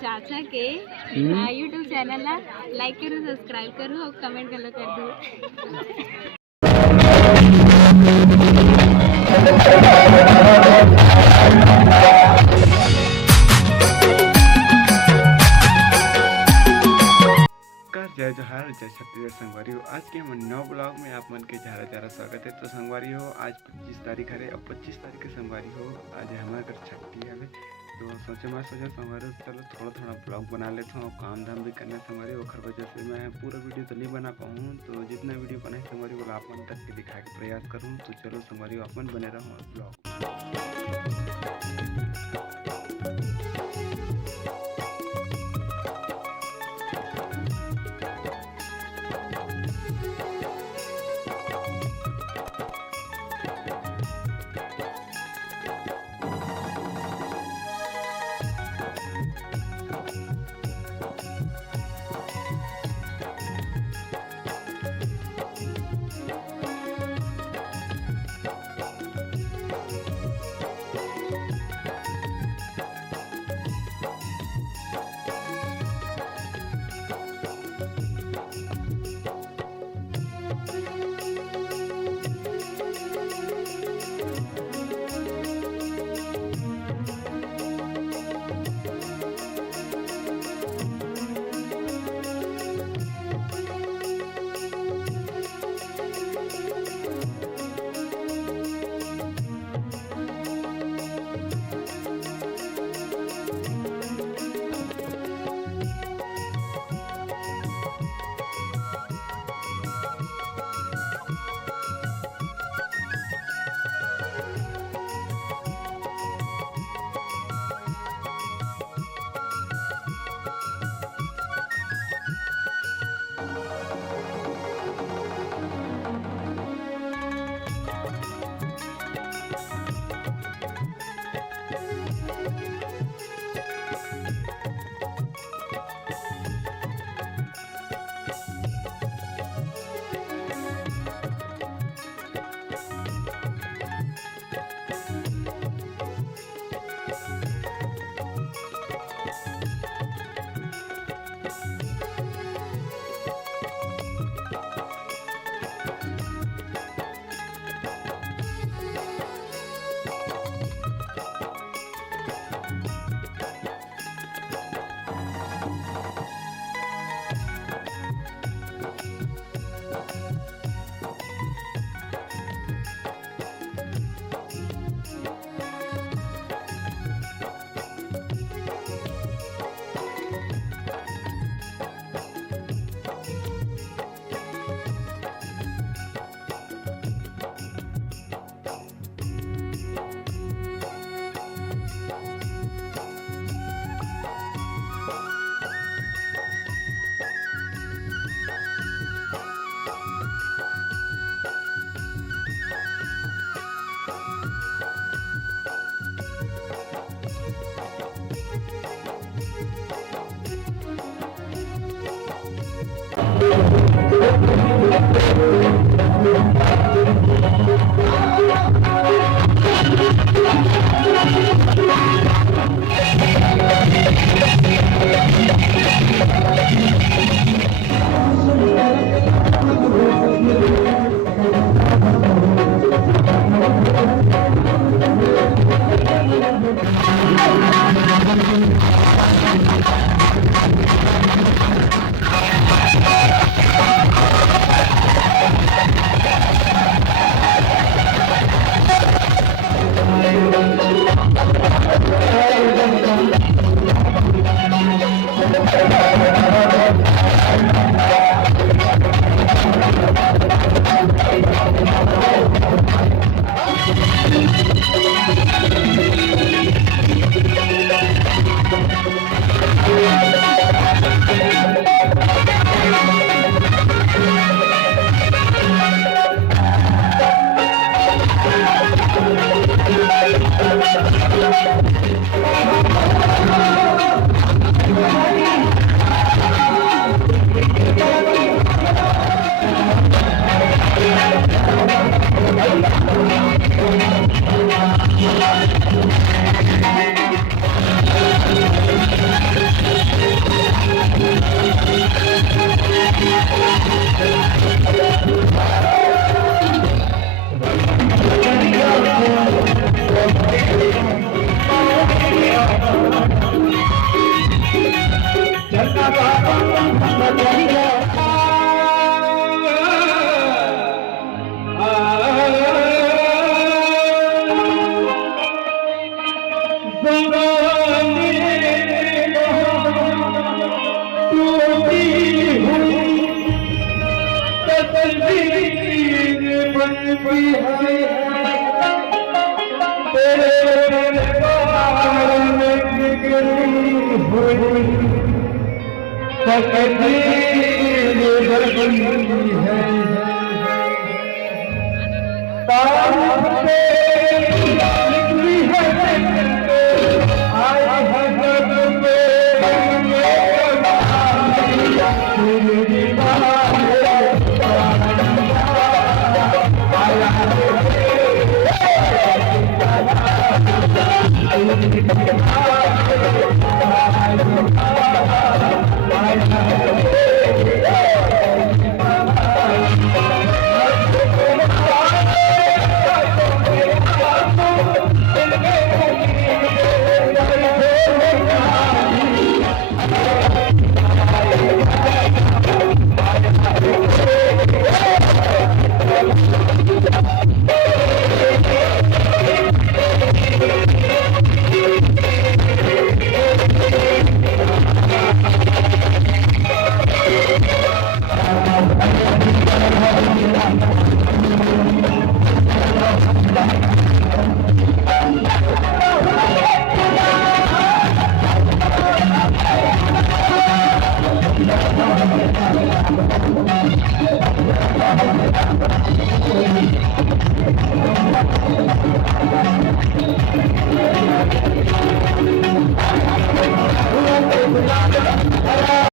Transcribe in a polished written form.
चाचा के YouTube channel ला लाइक करो, सब्सक्राइब करो और कमेंट कर दो। जय जोहार जय छत्तीसगढ़ संगवारी हो। आज के नौ ब्लॉग में आप मन के ज़्यादा स्वागत है। तो संगवारी हो आज 25 तारीख है और 25 तारीख के संगवारी हो आज हमारे घर छठी है। तो सोचे संगवारी चलो थोड़ा ब्लॉग बना लेता हूँ, काम धाम भी करना संगवारी। ओखर वजह से मैं पूरा वीडियो तो नहीं बना पाऊँ, तो जितना वीडियो बनाए संगवारी वो आप मन तक के दिखाने का प्रयास करूँ। तो चलो संगवारी अपन बने रहूँ ब्लॉग।